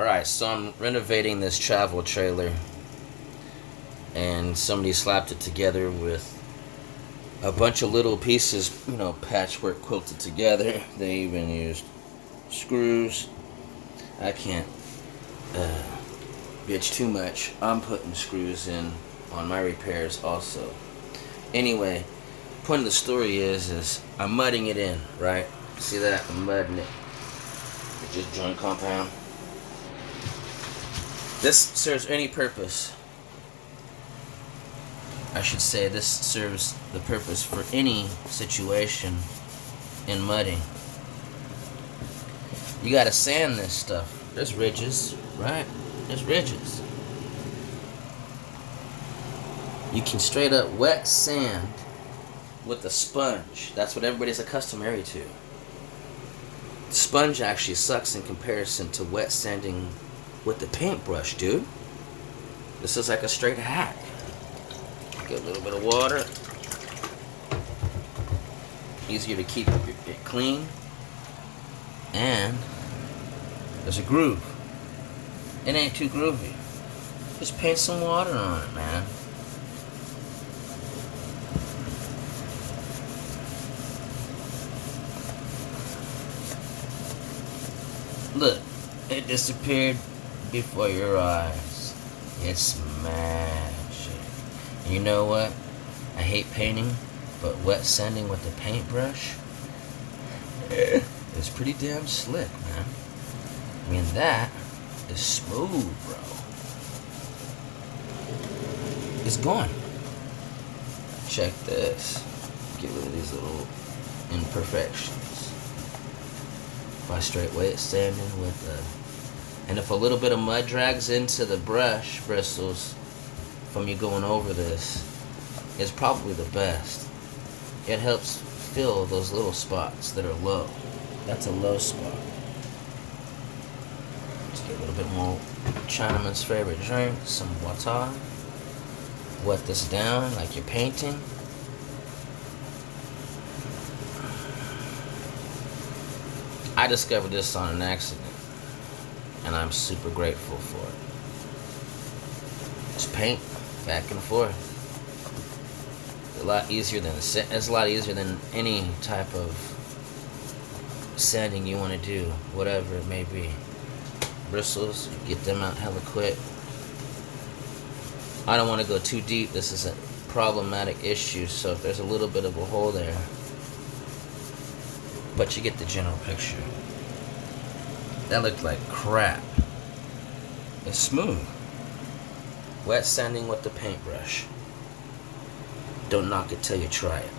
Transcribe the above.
Alright, so I'm renovating this travel trailer, and somebody slapped it together with a bunch of little pieces, patchwork quilted together. They even used screws. I can't bitch too much. I'm putting screws in on my repairs also. Anyway, point of the story is I'm mudding it in, right? See that? I'm mudding it. It's just joint compound. This serves any purpose. I should say this serves the purpose for any situation in mudding. You gotta sand this stuff. There's ridges, right? There's ridges. You can straight up wet sand with a sponge. That's what everybody's accustomed to. The sponge actually sucks in comparison to wet sanding with the paintbrush, dude. This is like a straight hack. Get a little bit of water. Easier to keep it clean. And there's a groove. It ain't too groovy. Just paint some water on it, man. Look, it disappeared before your eyes. It's magic. And you know what? I hate painting, but wet sanding with the paintbrush is pretty damn slick, man. I mean, that is smooth, bro. It's gone. Check this. Get rid of these little imperfections by straight wet sanding with and if a little bit of mud drags into the brush bristles from you going over this, it's probably the best. It helps fill those little spots that are low. That's a low spot. Let's get a little bit more Chinaman's favorite drink, some water. Wet this down like you're painting. I discovered this on an accident, and I'm super grateful for it. Just paint back and forth. It's a lot easier than any type of sanding you want to do, whatever it may be. Bristles, get them out hella quick. I don't want to go too deep. This is a problematic issue, so if there's a little bit of a hole there, but you get the general picture. That looked like crap. It's smooth. Wet sanding with the paintbrush. Don't knock it till you try it.